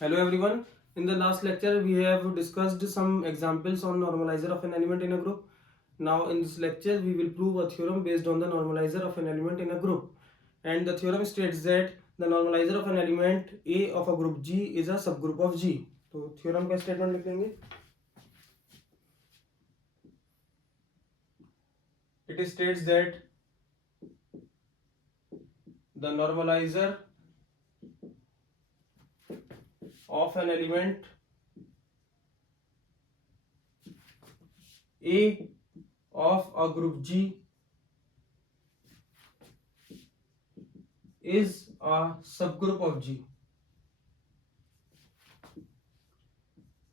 Hello everyone. In the last lecture, we have discussed some examples on normalizer of an element in a group. Now in this lecture, we will prove a theorem based on the normalizer of an element in a group. And the theorem states that the normalizer of an element A of a group G is a subgroup of G. तो theorem का statement लिखेंगे. It states that the normalizer of an element A of a group G is a subgroup of G.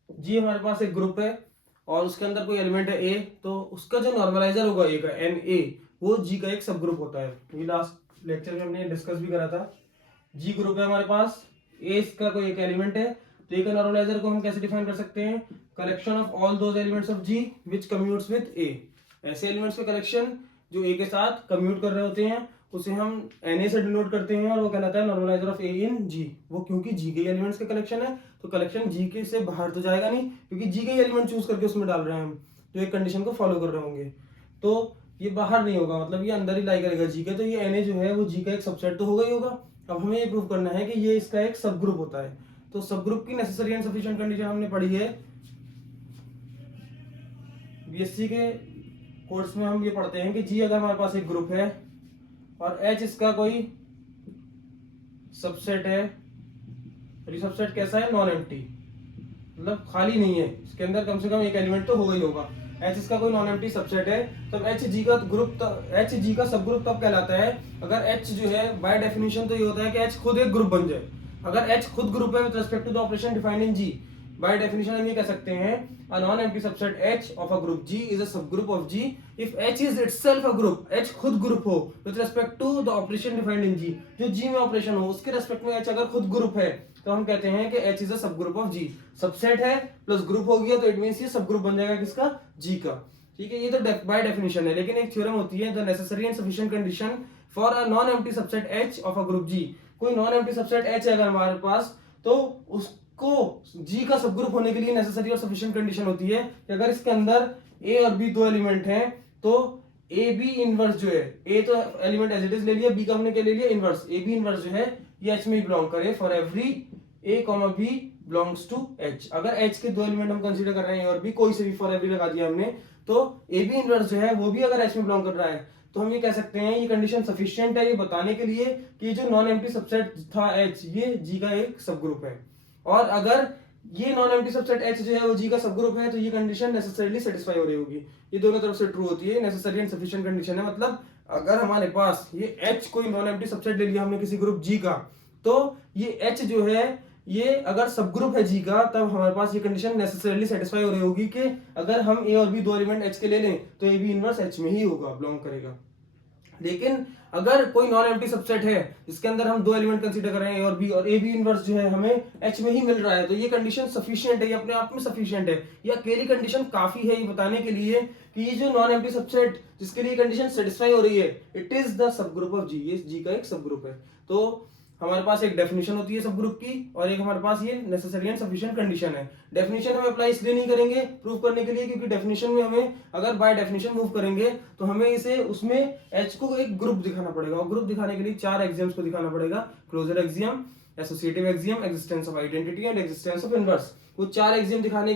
G हमारे पास एक group है और उसके अंदर कोई एलिमेंट है A, तो उसका जो नॉर्मलाइजर होगा A का Na वो G का एक सब ग्रुप होता है. ये लास्ट लेक्चर में हमने डिस्कस भी करा था. G ग्रुप है हमारे पास, A इसका कोई एक एलिमेंट है, तो A का नॉर्मलाइजर को हम कैसे डिफाइन कर सकते हैं? Collection of all those elements of G which commutes with A. ऐसे एलिमेंट्स का कलेक्शन जो A के साथ कम्यूट कर रहे होते हैं उसे हम Na से डिनोट करते हैं और वो कहलाता है normaliser of A in G. वो क्योंकि G के एलिमेंट्स का कलेक्शन है तो कलेक्शन G के से बाहर तो जाएगा नहीं, क्योंकि G के एलिमेंट चूज करके उसमें डाल रहे हैं हम, तो एक कंडीशन को फॉलो कर रहे होंगे, तो ये बाहर नहीं होगा, मतलब ये अंदर ही लाई करेगा G के. तो ये Na जो है वो G का एक सबसेट तो होगा ही होगा. अब हमें ये प्रूव करना है कि ये इसका एक सब ग्रुप होता है. तो सब ग्रुप की नेसेसरी एंड सफिशिएंट कंडीशन हमने पढ़ी है बीएससी के कोर्स में. हम ये पढ़ते हैं कि G अगर हमारे पास एक ग्रुप है और H इसका कोई सबसेट है, और ये सबसेट कैसा है? नॉन एम्प्टी, मतलब खाली नहीं है, इसके अंदर कम से कम एक एलिमेंट तो होगा ही होगा. H इसका कोई नॉन एम्प्टी सबसेट है, तब H G का ग्रुप, H G का सब ग्रुप तब कहलाता है अगर H जो है बाय डेफिनेशन तो ये होता है कि H खुद एक ग्रुप बन जाए. अगर H खुद ग्रुप है with respect to the operation defined in G, by definition हम ये कह सकते हैं a non empty subset H of a group G is a subgroup of G if H is itself a group. H खुद group हो with respect to the operation defined in G, जो G में operation हो उसके respect में H अगर खुद group है तो हम कहते हैं कि H is a subgroup of G. Subset है प्लस ग्रुप हो गया तो इट मींस ये सब ग्रुप बन जाएगा किसका? G का. ठीक है, ये तो बाय डेफिनेशन है. लेकिन एक थ्योरम होती है the necessary and sufficient condition for a non empty subset H of a group G. कोई नॉन एम्प्टी सबसेट H है अगर हमारे पास, तो उसको G का सब ग्रुप होने के लिए नेसेसरी और सफिशिएंट कंडीशन होती है कि अगर इसके अंदर A और B दो एलिमेंट हैं तो ए बी इनवर्स जो है, ए तो एलिमेंट एज इट इज ले लिया, बी का हमने क्या ले लिया? इनवर्स. ए बी इनवर्स जो है ये एच में ही बिलोंग करे for every a comma b belongs to H. अगर एच के दो एलिमेंट हम कंसीडर कर रहे हैं और बी कोई से भी फॉर एवरी लगा दिया हमने, तो ए बी इनवर्स जो है वो भी अगर एच में बिलोंग कर रहा है तो हम ये कह सकते हैं ये कंडीशन सफिशिएंट है ये बताने के लिए कि जो नॉन एम्प्टी सबसेट था एच ये जी का एक सब ग्रुप है. और अगर ये नॉन एम्प्टी सबसेट H जो है वो G का सब ग्रुप है तो ये कंडीशन नेसेसरीली सेटिस्फाई हो रही होगी. ये दोनों तरफ से ट्रू होती है. नेसेसरी एंड सफिशिएंट कंडीशन है, मतलब अगर हमारे पास ये H कोई नॉन एम्प्टी सबसेट ले लिया हमने किसी ग्रुप G का, तो ये H जो है ये अगर सब ग्रुप है G का, तब हमारे पास ये कंडीशन नेसेसरीली सेटिस्फाई हो रही होगी कि अगर हम A और B दो एलिमेंट H के ले लें तो A B इनवर्स H में ही होगा, बिलोंग करेगा. लेकिन अगर कोई नॉन एम्प्टी सबसेट है जिसके अंदर हम दो एलिमेंट कंसीडर कर रहे हैं ए और बी, और ए बी इनवर्स जो है हमें एच में ही मिल रहा है, तो ये कंडीशन सफिशिएंट है, ये अपने आप में सफिशिएंट है. ये अकेली कंडीशन काफी है ये बताने के लिए कि ये जो नॉन एम्प्टी सबसेट जिसके लिए कंडीशन सेटिस्फाई हो रही है इट इज द सब ग्रुप ऑफ जी. ये जी का एक सब ग्रुप है. तो हमारे पास एक डेफिनेशन होती है सब ग्रुप की और एक हमारे पास ये नेसेसरी एंड सफिशिएंट कंडीशन है. डेफिनेशन हम अप्लाई इसलिए नहीं करेंगे प्रूव करने के लिए क्योंकि डेफिनेशन में हमें अगर बाय डेफिनेशन मूव करेंगे तो हमें इसे उसमें एच को एक ग्रुप दिखाना पड़ेगा, और ग्रुप दिखाने के लिए चार एक्सियम्स को दिखाना पड़ेगा: closure axiom, associative axiom, existence of identity and existence of inverse. वो चार एक्सियम दिखाने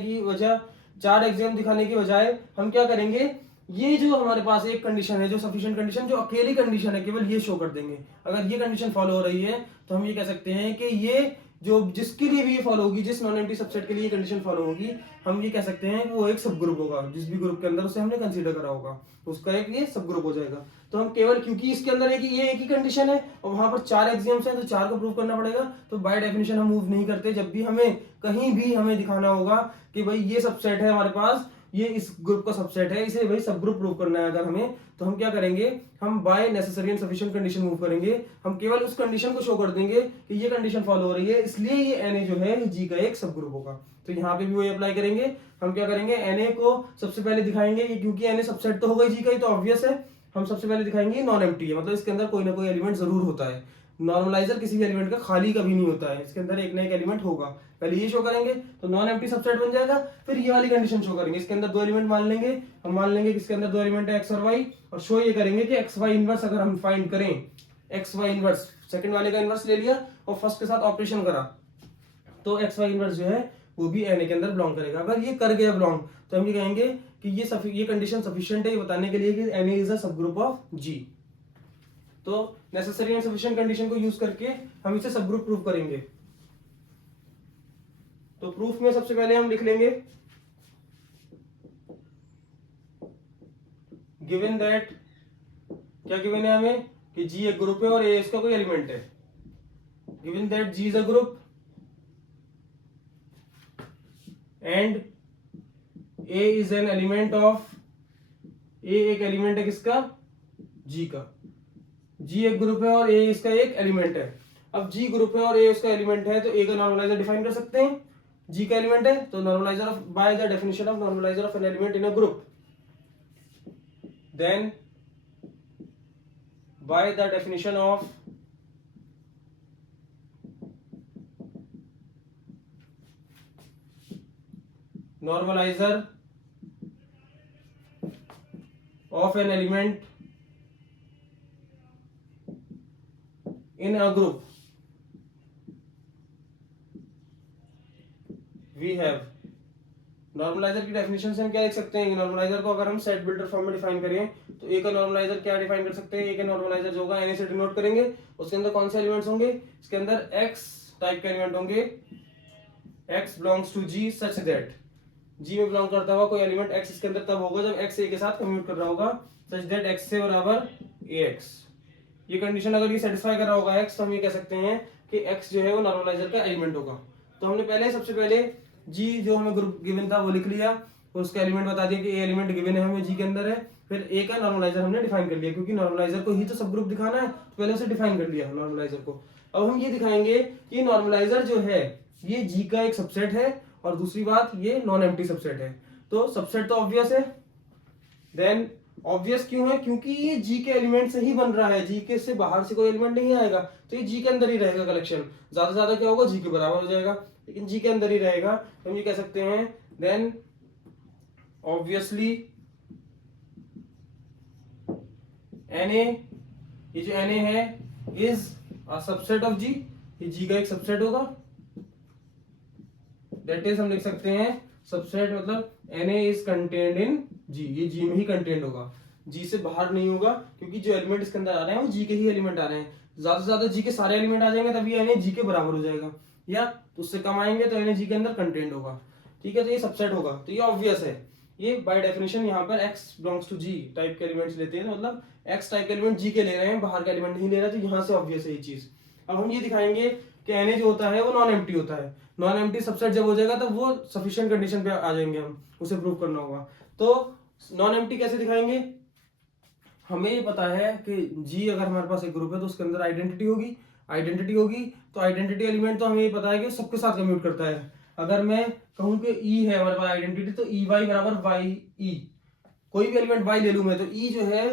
की बजाय हम क्या करेंगे, ये जो हमारे पास एक कंडीशन है जो सफिशिएंट कंडीशन जो अकेली कंडीशन है केवल ये शो कर देंगे. अगर ये कंडीशन फॉलो हो रही है तो हम ये कह सकते हैं कि ये जो जिसके लिए भी ये फॉलो होगी, जिस नॉन एम्प्टी सबसेट के लिए ये कंडीशन फॉलो होगी, हम ये कह सकते हैं कि वो एक सब ग्रुप होगा. जिस भी ग्रुप के अंदर उसे हमने कंसीडर करा होगा तो उसका एक ये सब ग्रुप हो जाएगा. तो हम केवल क्योंकि इसके अंदर ये एक ही कंडीशन है और वहां पर चार एक्सियम्स हैं तो चार को प्रूव करना पड़ेगा, तो बाय डेफिनेशन हम मूव नहीं करते. जब भी हमें कहीं भी हमें दिखाना होगा कि भाई ये सबसेट है हमारे पास, ये इस ग्रुप का सबसेट है, इसे भाई सब ग्रुप प्रूव करना है अगर हमें, तो हम क्या करेंगे, हम by necessary and sufficient condition move करेंगे. हम केवल उस कंडीशन को शो कर देंगे कि ये कंडीशन फॉलो हो रही है इसलिए ये Na जो है G का एक सब ग्रुप होगा. तो यहाँ पे भी वही अप्लाई करेंगे. हम क्या करेंगे, Na को सबसे पहले दिखाएंगे क्योंकि Na सबसेट तो होगा G का ही, तो ऑब्वियस है. हम सबसे पहले दिखाएंगे नॉन एम्प्टी है, मतलब इसके अंदर कोई ना कोई एलिमेंट जरूर होता है। नॉर्मलाइजर किसी भी एलिमेंट का खाली कभी नहीं होता है, इसके अंदर एक ना एक एलिमेंट होगा। पहले ये शो करेंगे तो नॉन एम्प्टी सबसेट बन जाएगा, फिर ये वाली कंडीशन शो करेंगे, इसके अंदर दो एलिमेंट मान लेंगे, हम मान लेंगे कि इसके अंदर दो एलिमेंट है एक्स और वाई, और शो ये करेंगे कि एक्स वाई इनवर्स अगर हम फाइंड करें, एक्स वाई इनवर्स सेकंड वाले का इनवर्स ले लिया और फर्स्ट के साथ ऑपरेशन करा, तो एक्स वाई इनवर्स जो है वो भी एन के अंदर बिलोंग करेगा। अगर ये कर गया बिलोंग तो हम ये कहेंगे कि ये कंडीशन सफिशिएंट है ये बताने के लिए कि N is a subgroup of G. तो नेसेसरी एंड सफिशिएंट कंडीशन को यूज करके हम इसे सबग्रुप प्रूफ करेंगे। तो प्रूफ में सबसे पहले हम लिख लेंगे गिवन दैट, क्या गिवन है हमें कि जी एक ग्रुप है और ए इसका कोई एलिमेंट है। Given that G is a group and A is an element of, A एक एलिमेंट है किसका, जी का। जी एक ग्रुप है और ए इसका एक एलिमेंट है। अब जी ग्रुप है और ए उसका एलिमेंट है तो ए का नॉर्मलाइजर डिफाइन कर सकते हैं, जी का एलिमेंट है तो normaliser of, by the definition of normaliser of an element in a group, then by the definition of normalizer of an element in a group we have। Normaliser की definition से हम क्या लिख सकते हैं, नॉर्मलाइजर को अगर हम सेट बिल्डर फॉर्म में डिफाइन करें तो ए का नॉर्मलाइजर क्या डिफाइन कर सकते हैं, ए का नॉर्मलाइजर जो होगा एन से डिनोट करेंगे, उसके अंदर कौन से एलिमेंट्स होंगे, इसके अंदर एक्स टाइप के एलिमेंट होंगे, X belongs to G such that, G में बिलोंग करता हुआ कोई एलिमेंट एक्स इसके अंदर तब होगा जब एक्स ए के साथ कम्यूट कर रहा होगा, सच दैट एक्स से बराबर ए एक्स। ये कंडीशन अगर ये सेटिस्फाई कर रहा होगा एक्स तो हम ये कह सकते हैं कि एक्स जो है वो नॉर्मलाइजर का एलिमेंट होगा। तो हमने पहले सबसे पहले जी जो हमें ग्रुप गिवन था वो लिख लिया, और उसका एलिमेंट बता दिया कि ए एलिमेंट गिवन है हमें जी के अंदर है, फिर ए का नॉर्मलाइजर हमने डिफाइन कर लिया क्योंकि नॉर्मलाइजर को ही तो सब ग्रुप दिखाना है तो पहले उसे डिफाइन कर लिया नॉर्मलाइजर को। अब हम ये दिखाएंगे कि नॉर्मलाइजर जो है ये जी का एक सबसेट है, और दूसरी बात ये नॉन एम्प्टी सबसेट है। तो सबसेट तो ऑब्वियस है, देन ऑब्वियस क्यों है, क्योंकि ये जी के एलिमेंट से ही बन रहा है, जी के से बाहर से कोई एलिमेंट नहीं आएगा तो ये जी के अंदर ही रहेगा कलेक्शन, ज्यादा से ज्यादा क्या होगा जी के बराबर हो जाएगा, लेकिन जी के अंदर ही रहेगा। तो हम ये कह सकते हैं देन ऑब्वियसली Na, ये जो Na है is a subset of G, ये जी का एक सबसेट होगा, दैट इज हम लिख सकते हैं सबसेट मतलब Na इज कंटेन्ड इन जी, ये जी में ही कंटेन्ड होगा, जी से बाहर नहीं होगा क्योंकि जो एलिमेंट इसके अंदर आ रहे हैं वो जी के ही एलिमेंट आ रहे हैं, ज्यादा से ज्यादा जी के सारे एलिमेंट आ जाएंगे तभी Na जी के बराबर हो जाएगा, या उससे कम आएंगे तो Na जी के अंदर कंटेन्ड होगा। ठीक है, तो ये सबसेट होगा, तो ये ऑब्वियस है, ये बाय डेफिनेशन यहाँ पर x belongs to G type के एलिमेंट्स लेते हैं, तो मतलब x टाइप के एलिमेंट जी के ले रहे हैं, बाहर का एलिमेंट नहीं ले रहा, तो यहाँ से ऑब्वियस है ये चीज। अब हम ये दिखाएंगे कि Na जो होता है वो नॉन एम्प्टी होता है, नॉन एम्प्टी सबसेट जब हो जाएगा तब वो सफिशिएंट कंडीशन पे आ जाएंगे, हम उसे प्रूव करना होगा। तो नॉन एम्प्टी कैसे दिखाएंगे, हमें ये पता है कि जी अगर हमारे पास एक ग्रुप है तो उसके अंदर आइडेंटिटी होगी, आइडेंटिटी होगी तो आइडेंटिटी एलिमेंट तो हमें ये पता है कि सबके साथ कम्यूट करता है। अगर मैं कहूं कि ई है हमारे पास आइडेंटिटी तो ई वाई बराबर वाई ई, कोई भी एलिमेंट वाई ले लूं मैं तो ई जो है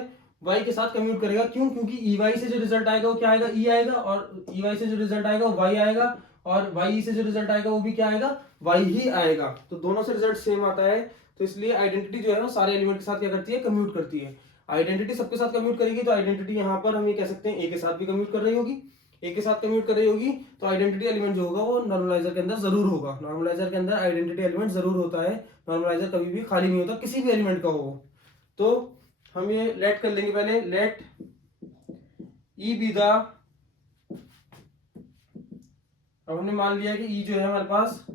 वाई के साथ कम्यूट करेगा, क्यों, क्योंकि ई वाई से जो रिजल्ट आएगा वो क्या आएगा, ई आएगा, और ई वाई से जो रिजल्ट आएगा वो वाई आएगा, और वाई से जो रिजल्ट आएगा वो भी क्या आएगा, वाई ही आएगा, तो दोनों से रिजल्ट सेम आता है। तो इसलिए आइडेंटिटी जो है वो सारे एलिमेंट के साथ क्या करती है, कम्यूट करती है। आइडेंटिटी सबके साथ कम्यूट करेगी तो आइडेंटिटी यहाँ पर हम ये कह सकते हैं ए के साथ भी कम्यूट कर रही होगी, ए के साथ कम्यूट कर रही होगी, तो आइडेंटिटी एलिमेंट जो होगा वो नॉर्मलाइजर के अंदर जरूर होगा, नॉर्मलाइजर के अंदर आइडेंटिटी एलिमेंट जरूर होता है, नॉर्मलाइजर कभी भी खाली नहीं होता किसी भी एलिमेंट का हो। तो हम ये लेट कर लेंगे पहले, लेट ई बी द, अब हमने मान लिया कि ई जो है हमारे पास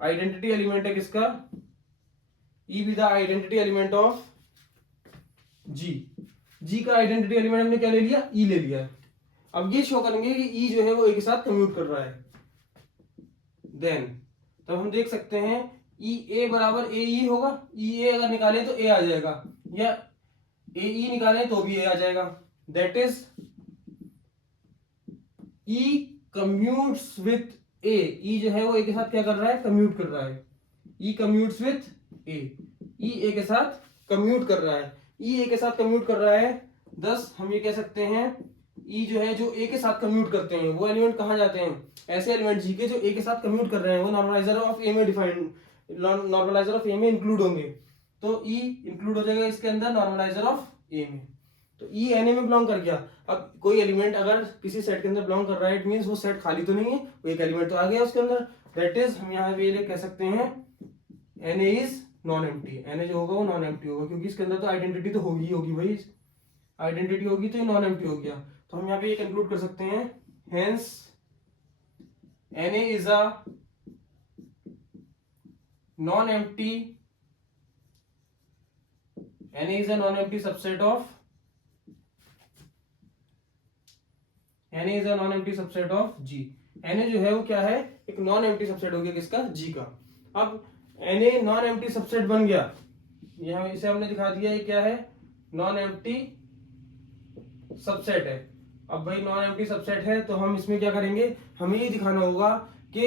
आइडेंटिटी एलिमेंट है किसका, E be the identity element of G, G का आइडेंटिटी एलिमेंट हमने क्या ले लिया, ई ले लिया। अब ये शो करेंगे कि ई जो है वो ए के साथ कम्यूट कर रहा है, देन तब हम देख सकते हैं ई ए बराबर ए ई होगा, ई ए अगर निकाले तो ए आ जाएगा, या ए ई निकाले तो भी ए आ जाएगा, that is E commutes with A, E जो है वो ए के साथ क्या कर रहा है, कम्यूट कर रहा है, ई कम्यूट्स विथ ए, ई ए के साथ कम्यूट कर रहा है, ई ए के साथ कम्यूट कर रहा है, thus हम ये कह सकते हैं ई जो है, जो ए के साथ कम्यूट करते हैं वो एलिमेंट कहाँ जाते हैं, ऐसे एलिमेंट जी के जो ए के साथ कम्यूट कर रहे हैं वो नॉर्मलाइजर ऑफ ए में डिफाइंड, नॉर्मलाइजर ऑफ ए में इंक्लूड होंगे। तो ई इंक्लूड हो जाएगा इसके अंदर नॉर्मलाइजर ऑफ ए में। तो ई एन ए में बिलोंग कर गया। अब कोई एलिमेंट अगर किसी सेट के अंदर बिलोंग कर रहा है, इट मींस वो सेट खाली तो नहीं है, वो एक एलिमेंट तो आ गया उसके अंदर। दैट इज हम यहाँ पे ये कह सकते हैं N A is non empty. N A जो होगा वो नॉन एम्प्टी होगा, क्योंकि इसके अंदर तो आइडेंटिटी तो होगी होगी भाई, आइडेंटिटी होगी तो ये नॉन एम्प्टी हो गया। तो हम यहाँ पे ये कंक्लूड कर सकते हैं, hence N A is a non empty, N A is a non empty subset of, N A is a non empty subset of G. N A जो है वो क्या है, एक नॉन एम्प्टी सबसेट हो गया किसका, जी का। अब N A non empty subset बन गया, यहाँ इसे हमने दिखा दिया, ये क्या है, नॉन एम्प्टी सबसेट है। अब भाई नॉन एम्प्टी सबसेट है तो हम इसमें क्या करेंगे, हमें ये दिखाना होगा कि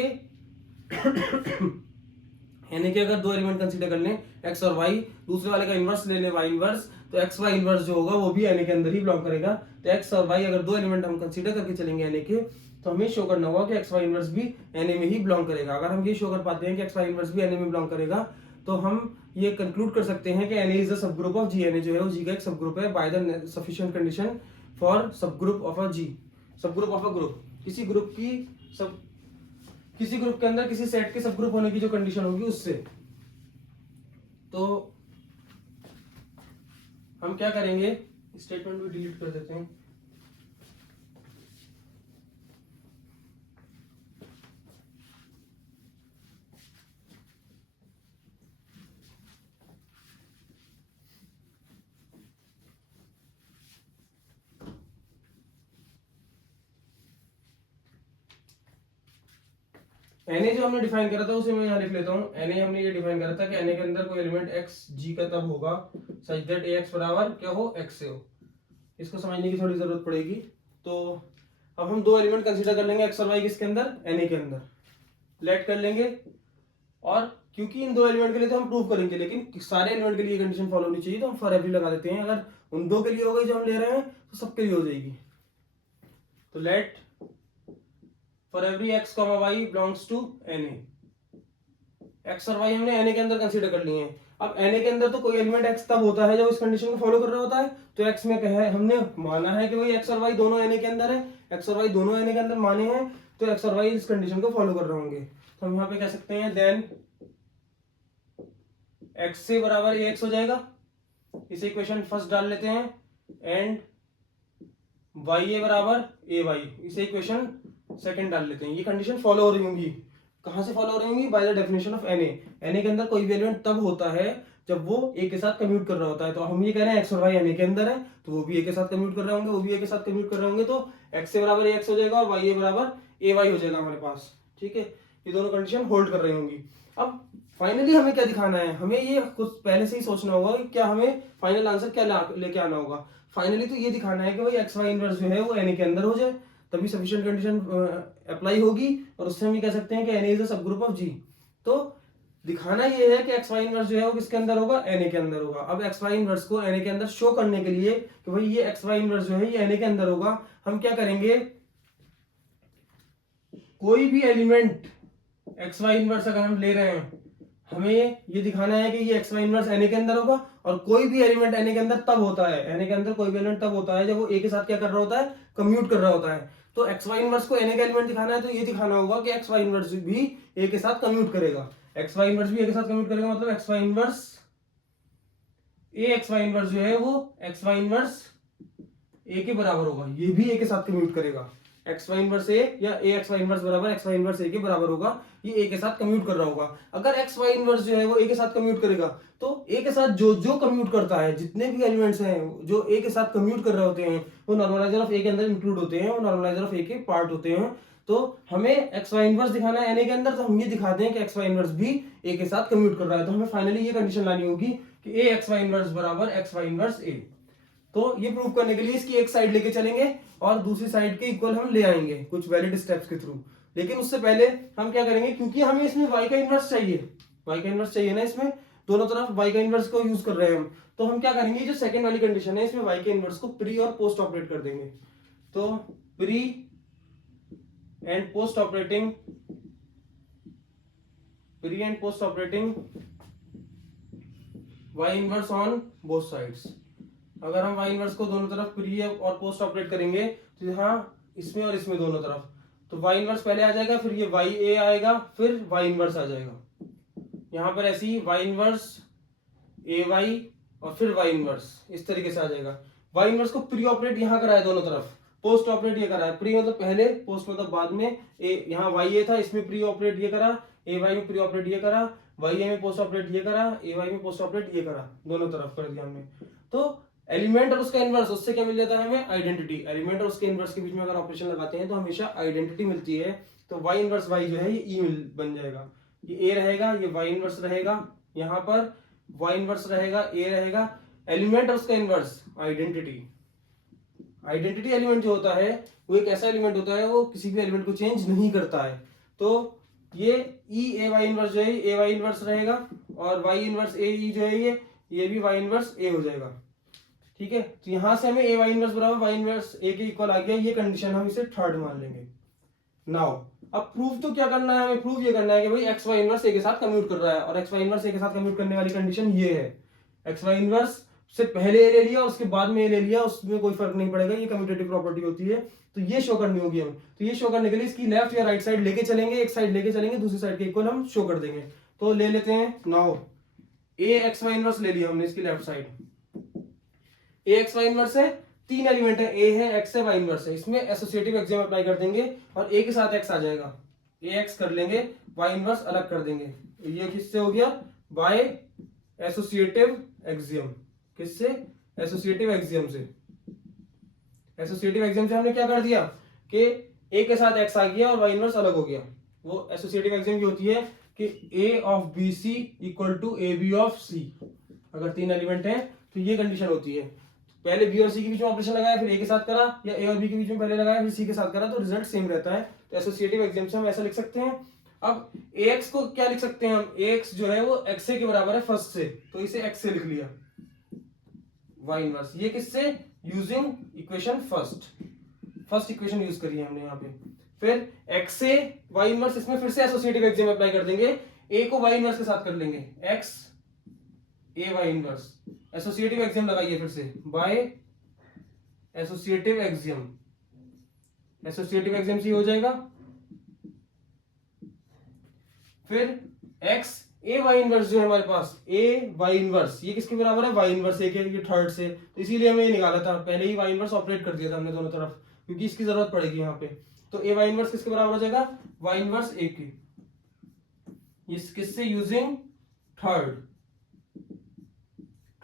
एन ए के अगर दो एलिमेंट कंसीडर कर लें एक्स और वाई, दूसरे वाले का इनवर्स ले लें वाई इनवर्स, तो एक्स वाई इनवर्स जो होगा वो भी एन ए के अंदर ही बिलोंग करेगा। तो एक्स और वाई अगर दो एलिमेंट हम कंसीडर करके चलेंगे एन ए के, तो हमें शो करना होगा कि एक्स वाई इनवर्स भी एन ए में ही बिलोंग करेगा। अगर हम ये शो कर पाते हैं कि एक्स वाई इनवर्स भी एन ए में बिलोंग करेगा, तो हम ये कंक्लूड कर सकते हैं कि एन ए इज द सब group of G. N A जो है वो जी का एक सब ग्रुप है by the sufficient condition for सब ग्रुप ऑफ अ जी। सब ग्रुप ऑफ अ ग्रुप, किसी ग्रुप की सब, किसी ग्रुप के अंदर किसी सेट के सब ग्रुप होने की जो कंडीशन होगी उससे। तो हम क्या करेंगे, स्टेटमेंट भी डिलीट कर देते हैं। एन ए जो हमने डिफाइन करा था उसे मैं यहाँ लिख लेता हूँ। एन ए हमने ये डिफाइन करा था कि एन ए के अंदर कोई एलिमेंट एक्स जी का तब होगा सच दैट ए एक्स बराबर क्या हो, एक्स से हो। इसको समझने की थोड़ी जरूरत पड़ेगी। तो अब हम दो एलिमेंट कंसीडर कर लेंगे एक्स और वाई किसके अंदर, एन ए के अंदर लेट कर लेंगे। और क्योंकि इन दो एलिमेंट के लिए तो हम प्रूव करेंगे, लेकिन सारे एलिमेंट के लिए कंडीशन फॉलो होनी चाहिए, तो हम फॉर एवरी लगा देते हैं। अगर उन दो के लिए हो गई जो हम ले रहे हैं तो सबके लिए हो जाएगी। तो let for every x comma y belongs to N A. X और वाई हमने एन ए के अंदर कंसीडर कर लिए हैं। अब एन ए के अंदर तो कोई एलिमेंट एक्स तब होता है जब इस कंडीशन को फॉलो कर रहा होता है। तो एक्स में कहा है, हमने माना है कि भाई एक्स और वाई दोनों एन ए के अंदर है, एक्स और वाई दोनों एन ए के अंदर माने हैं, तो एक्स और वाई इस कंडीशन को फॉलो कर रहे होंगे। तो हम यहाँ पे कह सकते हैं देन एक्स से बराबर ए एक्स हो जाएगा, इसे इक्वेशन फर्स्ट डाल लेते हैं, एंड वाई ए बराबर ए वाई, इसे इक्वेशन सेकंड डाल लेते हैं। ये कंडीशन फॉलो हो रही होंगी, कहां से फॉलो हो रही होंगी, by the definition of N A. N A के अंदर कोई भी एलिमेंट तब होता है जब वो ए के साथ कम्यूट कर रहा होता है। तो हम ये कह रहे हैं एक्स और वाई एन ए के अंदर है, तो वो भी ए के साथ कम्यूट कर रहे होंगे, वो भी ए के साथ कम्यूट कर रहे होंगे, तो एक्स से बराबर ए एक्स हो जाएगा और वाई ए बराबर ए वाई हो जाएगा हमारे पास। ठीक है, ये दोनों कंडीशन होल्ड कर रही होंगी। अब फाइनली हमें क्या दिखाना है, हमें ये कुछ पहले से ही सोचना होगा कि क्या हमें फाइनल आंसर क्या लेके आना होगा। फाइनली तो ये दिखाना है कि भाई एक्स वाई इनवर्स जो है वो एन ए के अंदर हो जाए, तभी सफिशिएंट कंडीशन अप्लाई होगी, और उससे हम ये कह सकते हैं कि एन ए इज अ सब ग्रुप ऑफ जी। तो दिखाना ये है कि एक्स वाई इनवर्स जो है वो किसके अंदर होगा, एन ए के अंदर होगा। अब एक्स वाई इनवर्स को एन ए के अंदर शो करने के लिए कि भाई ये एक्स वाई इनवर्स जो है ये एन ए के अंदर होगा, हम क्या करेंगे, कोई भी एलिमेंट एक्स वाई इनवर्स अगर हम ले रहे हैं, हमें ये दिखाना है कि ये x y inverse N A के अंदर होगा। और कोई भी एलिमेंट एन ए के अंदर तब होता है, एन ए के अंदर कोई भी एलिमेंट तब होता है जब वो ए के साथ क्या कर रहा होता है, कम्यूट कर रहा होता है। तो एक्स वाई इनवर्स को एन ए का एलिमेंट दिखाना है, तो ये दिखाना होगा कि एक्स वाई इनवर्स भी ए के साथ कम्यूट करेगा। एक्स वाई इनवर्स भी ए के साथ कम्यूट करेगा, मतलब एक्स वाई इनवर्स ए एक्स वाई इनवर्स जो है वो एक्स वाई इनवर्स ए के बराबर होगा, ये भी ए के साथ कम्यूट करेगा। एक्स वाई इनवर्स ए या ए एक्स वाई इनवर्स बराबर एक्स वाई इनवर्स ए के बराबर होगा, ये ए के साथ कम्यूट कर रहा होगा। अगर एक्स वाई इनवर्स जो है वो ए के साथ कम्यूट करेगा, तो ए के साथ जो जो कम्यूट करता है, जितने भी एलिमेंट्स हैं जो ए के साथ कम्यूट कर रहे होते हैं, वो नॉर्मलाइजर ऑफ ए के अंदर इंक्लूड होते हैं, वो नॉर्मलाइजर ऑफ ए के पार्ट होते हैं। तो हमें एक्स वाई इनवर्स दिखाना है एन ए के अंदर, तो हम ये दिखाते हैं कि एक्स वाई इनवर्स भी ए के साथ कम्यूट कर रहा है। तो हमें फाइनली ये कंडीशन लानी होगी कि ए एक्स वाई इनवर्स बराबर एक्स वाई इनवर्स ए। तो ये प्रूव करने के लिए इसकी एक साइड लेके चलेंगे और दूसरी साइड के इक्वल हम ले आएंगे कुछ वैलिड स्टेप्स के थ्रू। लेकिन उससे पहले हम क्या करेंगे, क्योंकि हमें इसमें y का इनवर्स चाहिए, y का इनवर्स चाहिए ना इसमें, दोनों तरफ y का इनवर्स को यूज कर रहे हैं हम, तो हम क्या करेंगे, जो सेकंड वाली कंडीशन है इसमें y के इनवर्स को प्री और पोस्ट ऑपरेट कर देंगे। तो pre and post operating y inverse on both sides. अगर हम y इनवर्स को दोनों तरफ प्री और पोस्ट ऑपरेट करेंगे तो यहाँ इसमें और इसमें दोनों तरफ, तो y इनवर्स पहले आ जाएगा, फिर ये y a आएगा, फिर y इनवर्स आ जाएगा। यहाँ पर ऐसी ही y इनवर्स a y और फिर y इनवर्स इस तरीके से आ जाएगा। y इनवर्स को प्री ऑपरेट यहाँ करा है दोनों तरफ, पोस्ट ऑपरेट ये करा है। प्री मतलब पहले, पोस्ट मतलब बाद में। यहाँ y a था, इसमें प्री ऑपरेट ये करा, a y में प्री ऑपरेट ये करा, y a में पोस्ट ऑपरेट ये करा, a y में पोस्ट ऑपरेट ये करा, दोनों तरफ कर दिया हमने। तो एलिमेंट और उसका इनवर्स, उससे क्या मिल जाता है हमें, आइडेंटिटी। एलिमेंट और उसके इनवर्स के बीच में अगर ऑपरेशन लगाते हैं तो हमेशा आइडेंटिटी मिलती है। तो y इनवर्स y जो है ये e बन जाएगा, ये a रहेगा, ये y इनवर्स रहेगा, यहाँ पर y इनवर्स रहेगा, a रहेगा। एलिमेंट और उसका इनवर्स आइडेंटिटी। आइडेंटिटी एलिमेंट जो होता है वो एक ऐसा एलिमेंट होता है वो किसी भी एलिमेंट को चेंज नहीं करता है। तो ये e a y इनवर्स जो है a y इनवर्स रहेगा, और y इनवर्स a e जो है ये भी y इनवर्स a हो जाएगा। ठीक है, तो यहां से हमें a y इनवर्स बराबर y इनवर्स a के इक्वल आ गया। ये कंडीशन हम इसे थर्ड मान लेंगे। नाउ अब प्रूफ तो क्या करना है, हमें प्रूफ ये करना है कि भाई x y इनवर्स a के साथ कम्यूट कर रहा है, और x y इनवर्स a के साथ कम्यूट करने वाली कंडीशन ये है। x y इनवर्स से पहले a ले लिया, उसके बाद में a ले लिया, उसमें कोई फर्क नहीं पड़ेगा, ये कम्यूटेटिव प्रॉपर्टी होती है। तो ये शो करनी होगी हमें। तो ये शो करने के लिए इसकी लेफ्ट या राइट साइड लेके चलेंगे, एक साइड लेके चलेंगे, दूसरी साइड के इक्वल हम शो कर देंगे। तो ले लेते हैं। Now a x y inverse ले लिया हमने, इसकी left side a x y inverse है, तीन एलिमेंट है, a है, x है, y इनवर्स है। इसमें एसोसिएटिव एक्सियम अप्लाई कर देंगे और a के साथ x आ जाएगा, ax कर लेंगे, y इनवर्स अलग कर देंगे। ये किससे हो गया, बाय एसोसिएटिव एक्सियम। किससे, एसोसिएटिव एक्सियम से। एसोसिएटिव एक्सियम से हमने क्या कर दिया कि a के साथ x आ गया और y इनवर्स अलग हो गया। वो एसोसिएटिव एक्सियम की होती है कि a of bc equal to ab of c। अगर तीन एलिमेंट हैं तो ये कंडीशन होती है। पहले बी और सी के बीच में ऑपरेशन लगाया, फिर ए के साथ करा, या ए और बी के बीच में पहले लगाया फिर सी के साथ करा, तो रिजल्ट सेम रहता है। तो एसोसिएटिव एक्सियम से हम ऐसा लिख सकते हैं। अब ax को क्या लिख सकते हैं हम, ax जो है वो xa के बराबर है फर्स्ट से, तो इसे x से लिख लिया, y इनवर्स। ये किससे, using equation first equation use करी है हमने यहाँ पे। फिर xa y इनवर्स, इसमें फिर से एसोसिएटिव एक्सियम अप्लाई कर देंगे, a को y इनवर्स के साथ कर लेंगे, x a y inverse. Associative axiom लगाइए फिर से, by associative axiom. Associative axiom से हो जाएगा। फिर x a y इनवर्स जो है हमारे पास, a y इनवर्स, ये किसके बराबर है, y इनवर्स a के, ये थर्ड से, तो इसीलिए हमें ये निकाला था। पहले ही y इनवर्स ऑपरेट कर दिया था हमने दोनों तरफ, क्योंकि इसकी जरूरत पड़ेगी यहाँ पे। तो a y इनवर्स किसके बराबर हो जाएगा, y इनवर्स a के, इस किससे, यूजिंग थर्ड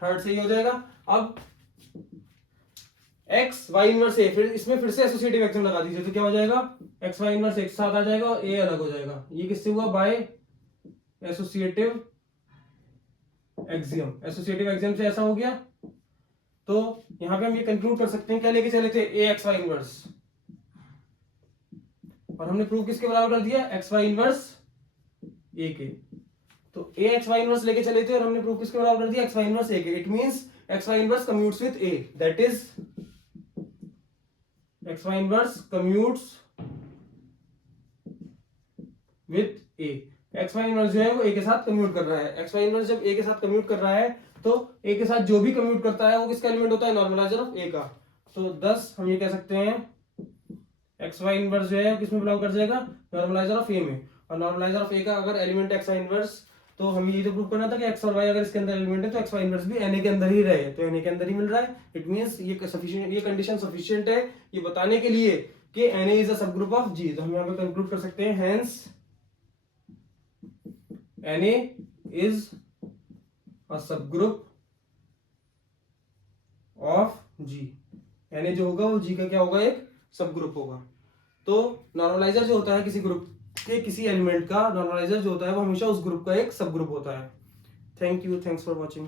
से ही हो जाएगा। अब x y इनवर्स a, फिर इसमें फिर से एसोसिएटिव एक्सियम लगा दीजिए, तो क्या हो जाएगा, x y इनवर्स एक साथ आ जाएगा और a अलग हो जाएगा। ये किससे हुआ, by associative axiom. Associative axiom से ऐसा हो गया। तो यहां पे हम ये कंक्लूड कर सकते हैं, क्या लेके चले थे, a x y इनवर्स, और हमने प्रूव किसके बराबर कर दिया, x y इनवर्स a के। तो a x y इनवर्स लेके चले थे और हमने प्रूव किसके बराबर कर दिया, x y इनवर्स a के। It means x y inverse commutes with a, that is x y inverse commutes with a। x y inverse जो है वो a के साथ कम्यूट कर रहा है। x y इनवर्स जब a के साथ कम्यूट कर रहा है तो a के साथ जो भी कम्यूट करता है वो किसका एलिमेंट होता है, नॉर्मलाइजर ऑफ a का। तो thus हम ये कह सकते हैं x y इनवर्स जो है किसमें बिलोंग कर जाएगा, नॉर्मलाइजर ऑफ a में। और नॉर्मलाइजर ऑफ a का अगर एलिमेंट x y इनवर्स, तो हमें ये तो प्रूव करना था कि x और y अगर इसके अंदर एलिमेंट है तो x y इनवर्स भी na के अंदर ही रहे, तो na के अंदर ही मिल रहा है। इट मींस ये सफिशिएंट, ये कंडीशन सफिशिएंट है ये बताने के लिए कि na is a subgroup of g। तो हम यहाँ पे कंक्लूड कर सकते हैं, hence na is a subgroup of g। na जो होगा वो g का क्या होगा, एक सबग्रुप होगा। तो नॉर्मलाइजर जो होता है किसी ग्रुप के किसी एलिमेंट का, नॉर्मलाइजर जो होता है वो हमेशा उस ग्रुप का एक सब ग्रुप होता है। Thank you, thanks for watching.